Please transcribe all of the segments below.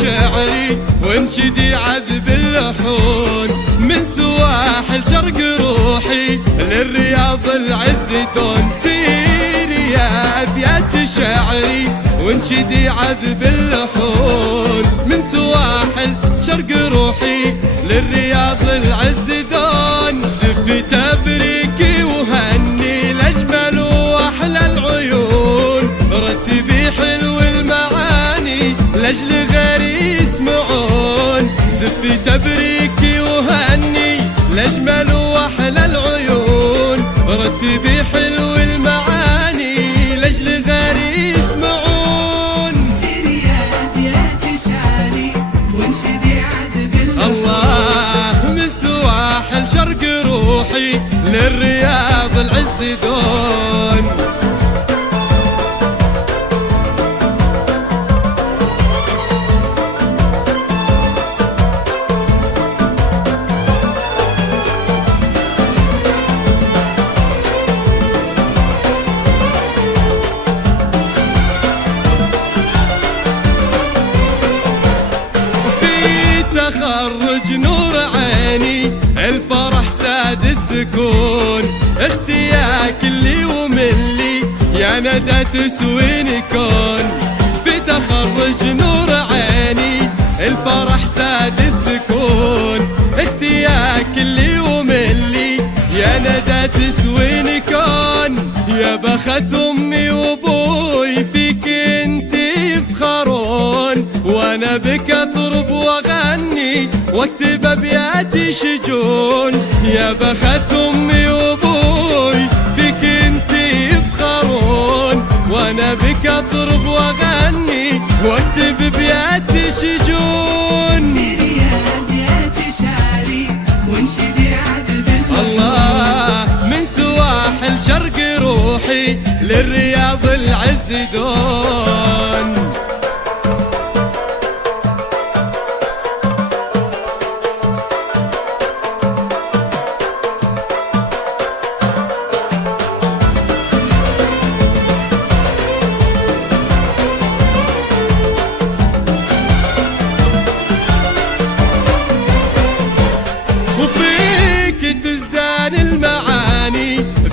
شعري وانشدي عذب اللحون من سواحل شرق روحي للرياض العز دون. سيري يا أبيات شعري وانشدي عذب اللحون من سواحل شرق روحي للرياض العز دون. زفي تبريكي وهني الأجمل وأحلى العيون، رتبي حلو المعاني لأجل غيري يسمعون. زفي تبريكي وهني الأجمل وأحلى العيون، رتبي حلو المعاني لأجل غيري يسمعون. سيري يا أبيات شعري وانشدي عذب الله من سواحل شرق روحي للرياض العز دون. تخرج نور عيني الفرح ساد السكون، اختياك اللي وملي يا ندى تسويني كون. في تخرج نور عيني الفرح ساد السكون، اختياك اللي وملي يا ندى تسويني كون. يا بخت امي وابوي فيك انتي يفخرون، وانا بك اطرب واغني واكتب ابياتي شجون. يا بخت امي وابوي فيك انتي يفخرون، وانا بك اطرب واغني واكتب ابياتي شجون. سيري يا أبيات شعري وانشدي عذب الله من سواحل شرق روحي للرياض العز دون.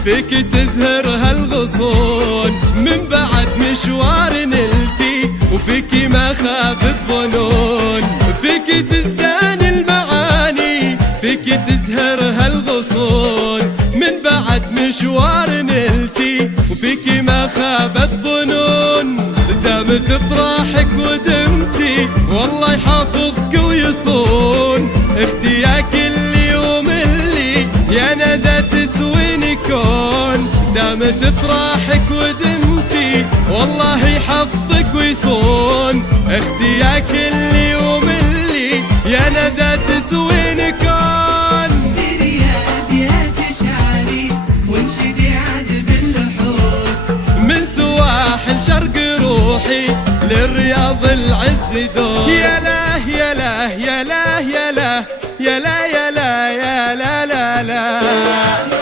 فيك تزهر هالغصون من بعد مشوار نلتي، وفيك ما خاب الظنون. فيك تزدان المعاني، فيك تزهر هالغصون من بعد مشوار نلتي، وفيك ما خاب الظنون. دامت افراحك ودمتي والله يحافظك ويصون، اختياك اللي وملي يا ندى تسويني كون. دامت افراحك ودمتي والله يحفظك ويصون، اختياك اللي وملي يا ندى تسويني كون. سيري يا أبيات شعري وانشدي عذب اللحون من سواحل شرق روحي للرياض العز دون. يا لا يا لا يا لا يا لا يا لا يا لا يا لا لا لا